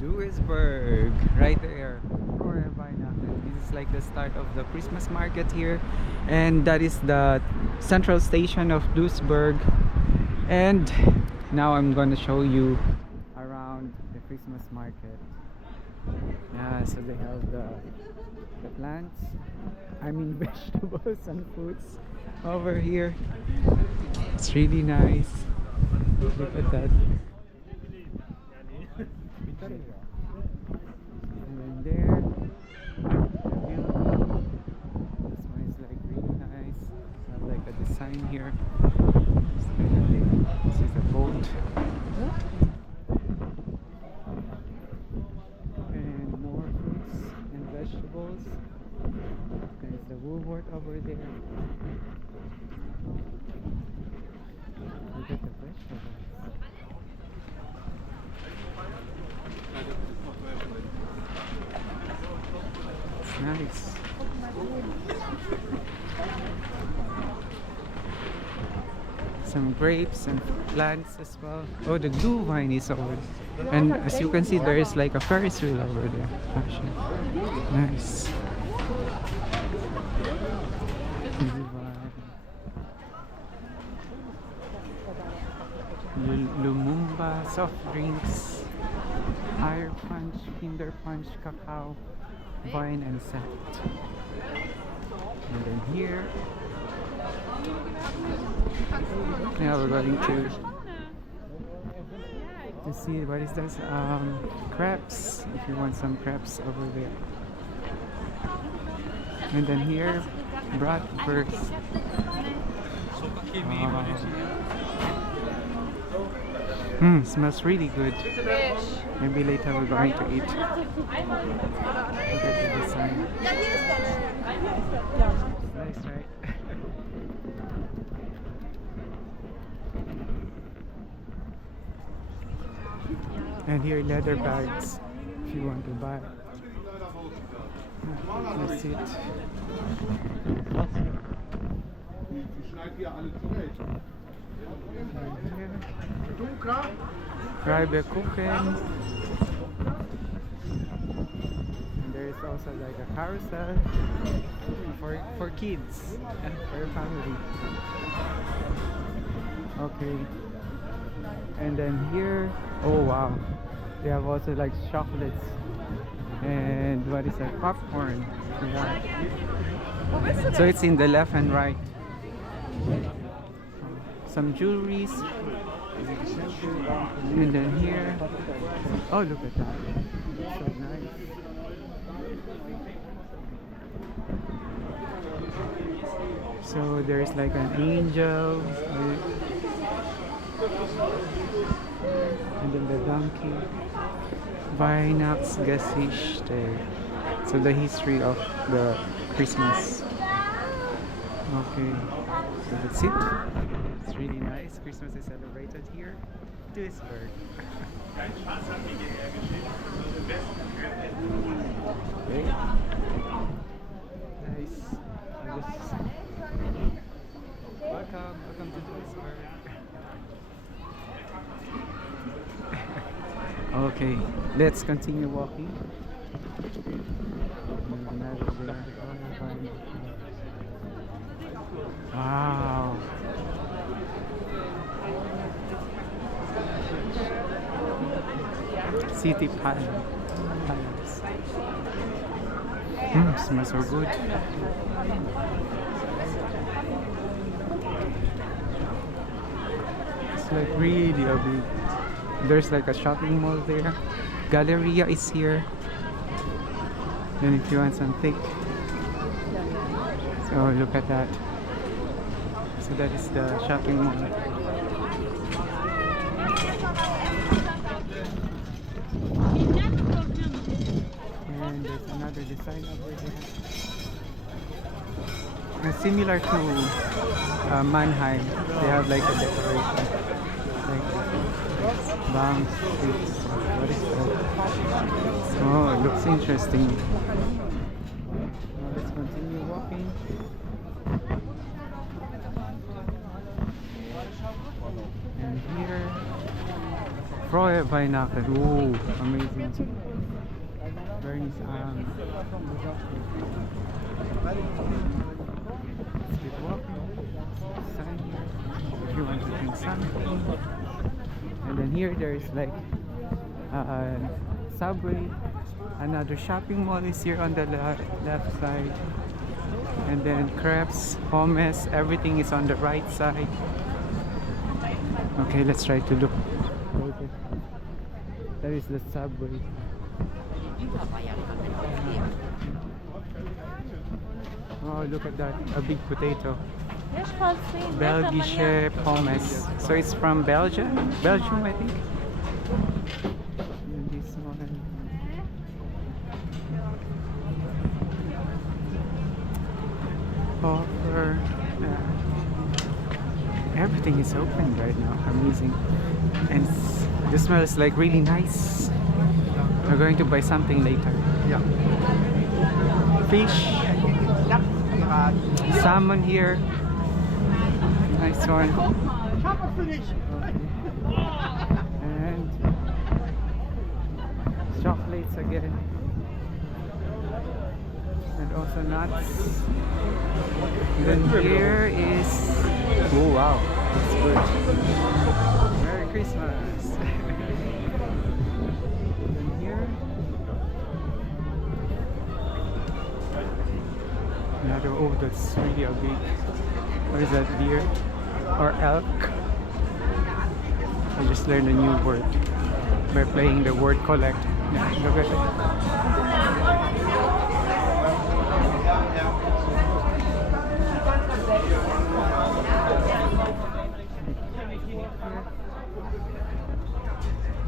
Duisburg, right there. This is like the start of the Christmas market here, and that is the central station of Duisburg. And now I'm going to show you around the Christmas market. Yeah, so they have the plants, I mean vegetables and fruits over here. It's really nice. Look at that. And then there, the building. This one is like really nice. Have like a design here. This is a boat. And more fruits and vegetables. There's the woolworth over there. Look at the vegetables. It's nice. Some grapes and plants as well. Oh, the Glühwein is over there. And as you can see, there is like a Ferris wheel over there. Actually, nice. Lumumba, soft drinks, Higher Punch, Kinder Punch, Cacao, Wine and Set. And then here, now we're going to see what is this, crepes, if you want some crepes over there. And then here, Bratwurst. Smells really good. Maybe later we're going to eat. Look at the design. Nice, right? And here leather bags if you want to buy. That's it. Crêpes cooking. And there is also like a carousel for kids and for your family. Okay. And then here, oh wow, they have also like chocolates and what is that, popcorn. Yeah. So it's in the left and right. Some jewelries. And then here, oh look at that, so nice. So there's like an angel, and then the donkey, Weihnachtsgeschichte, so the history of the Christmas. Okay, so that's it. It's really nice. Christmas is celebrated here, Duisburg. Okay. Nice. Welcome to Duisburg. Okay, let's continue walking. Wow. City Palace. Smells so good. It's like really a big. There's like a shopping mall there. Galleria is here. Then if you want some thick. So look at that. So that is the shopping mall. And there's another design over there. Similar to Mannheim, they have like a decoration, like banks. What is that? Oh, it looks interesting. Now let's continue walking. And here, Frohe Weihnachten. Ooh, amazing. Very nice. Let's keep walking. Sign here. If you want to drink something. And then here there's like Subway. Another shopping mall is here on the left side. And then crepes, hummus, everything is on the right side. Okay, let's try to look. Okay. That is the Subway. Oh, look at that, a big potato. Belgische pommes. So it's from Belgium, I think. And this one. Offer. Everything is open right now. Amazing. And the smell is like really nice. We're going to buy something later. Yeah. Fish. Salmon here. Nice one. And chocolates again. And also nuts. And then here is... Oh wow, that's good. Merry Christmas. And here another, oh that's really a big, what is that, deer or elk? I just learned a new word by playing the word collect. Yeah, look at it.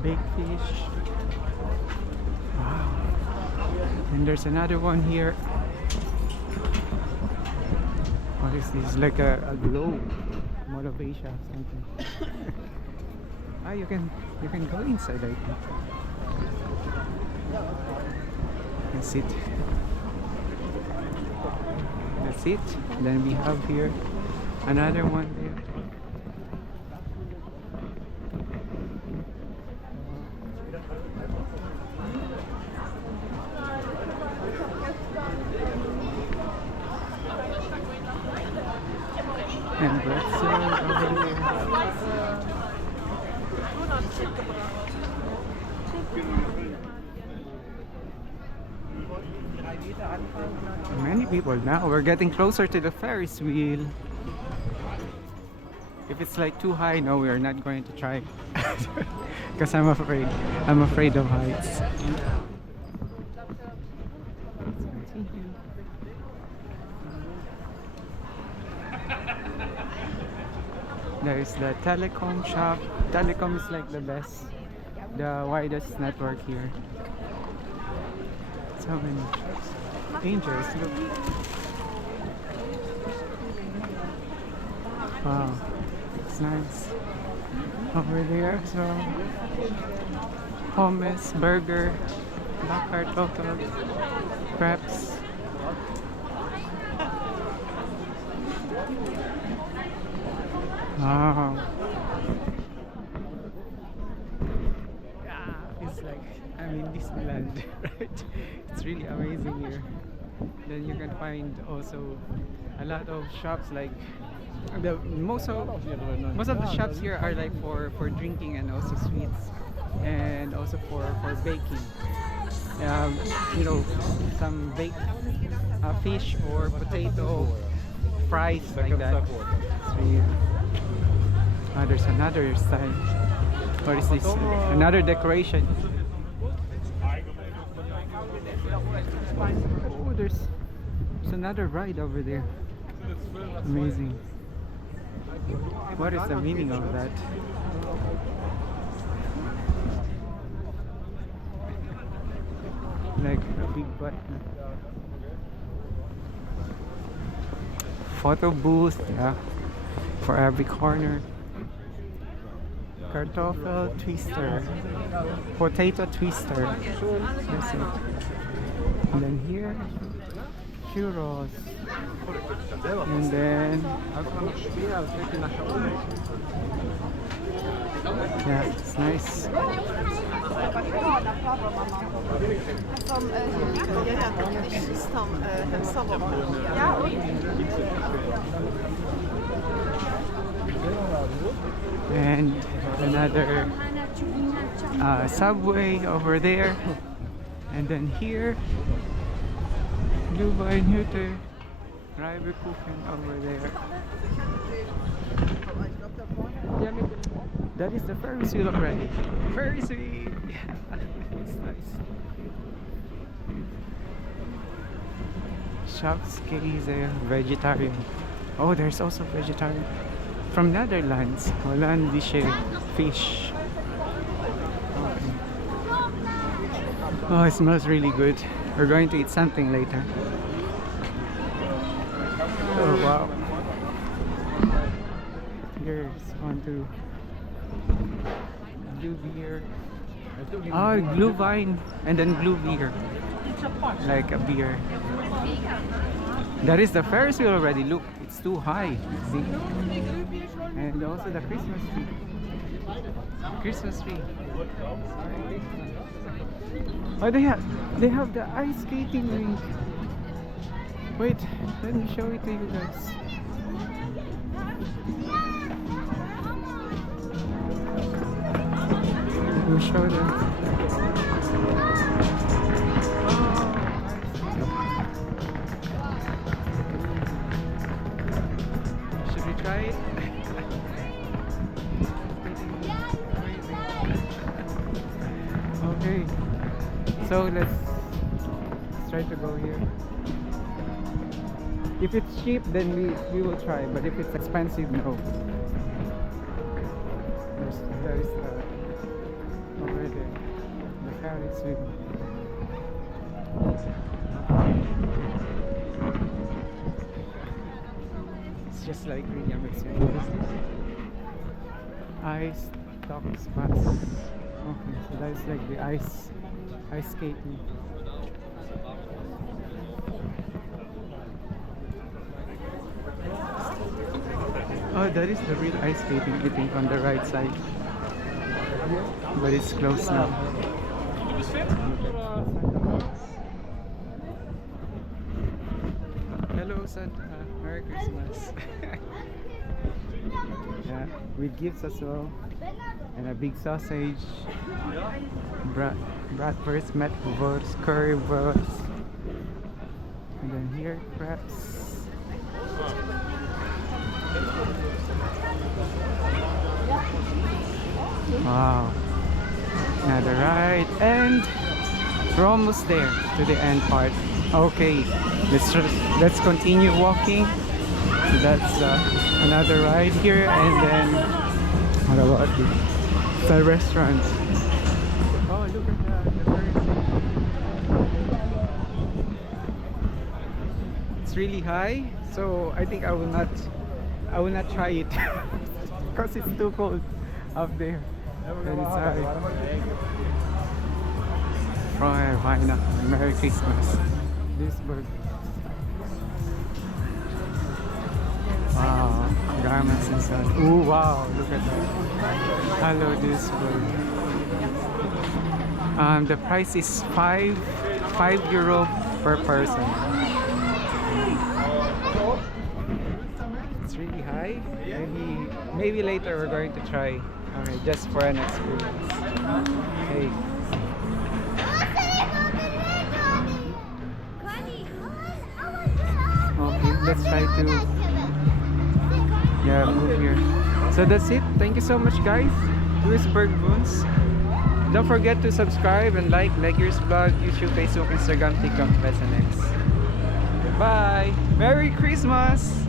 Big fish. Wow. And there's another one here. What is this? Like a globe. Mall of Asia something. Ah, you can go inside, I think. That's it. That's it. Then we have here another one there. And pretzel over there. Many people now. We're getting closer to the Ferris wheel. If it's like too high, no, we're not going to try. Because I'm afraid. I'm afraid of heights. Let's continue. There's the telecom shop. Telecom is like the best, the widest network here. So many angels, look. Wow, it's nice. Over there, so hummus, burger, bakar total, crepes. Wow. Yeah, it's like I'm in Disneyland, right? It's really amazing here. Then you can find also a lot of shops like most of the shops here are like for drinking and also sweets and also for baking. You know, some baked fish or potato fries like that. So there's another side. What is this? Another decoration. Oh, there's another ride over there. Amazing. What is the meaning of that? Like a big button. Photo booth, yeah, for every corner. Kartoffel twister, potato twister. That's it. And then here, churros. And then yeah, it's nice. And another subway over there. And then here, Glühwein Hütte, Reibekuchen over there. That is the Ferris wheel already. Ferris wheel! It's nice. Shops Käse, vegetarian. Oh, there's also vegetarian. From Netherlands, Hollandische fish. Okay. Oh, it smells really good. We're going to eat something later. Oh wow. Here's on to blue beer. Oh, Glühwein and then blue beer. Like a beer. That is the Ferris wheel already. Look, it's too high. See? And also the Christmas tree. Christmas tree. Oh, they have the ice skating rink. Wait, let me show it to you guys. Let me show them. Should we try it? Okay, so let's try to go here. If it's cheap, then we will try, but if it's expensive, no. There is over there, the Ferris wheel. It's just like really amazing. Ice Talks Bus. Okay, so that's like the ice skating. Oh, that is the real ice skating, I think, on the right side. But it's closed now. Hello, Santa. Merry Christmas. Yeah, with gifts as well. And a big sausage. Bratwurst, Wurst, Currywurst. And then here, Crêpes. Wow, another ride, and we're almost there to the end part. Okay, let's continue walking. So that's another ride here, and then what about the restaurant? Oh, look at the birds. It's really high, so I think I will not try it because it's too cold up there. And it's high. Frohe Weihnachten, Merry Christmas, Duisburg. Wow, garments inside. Oh wow, look at that. Hello, Duisburg. The price is €5 per person. It's really high. Maybe later we're going to try. Okay, just for an experience. Okay. Okay, let's try to move here. So that's it. Thank you so much, guys. Duisburg Boons. Don't forget to subscribe and like Yours Vlog, YouTube, Facebook, Instagram, TikTok, SNX. Bye! Merry Christmas!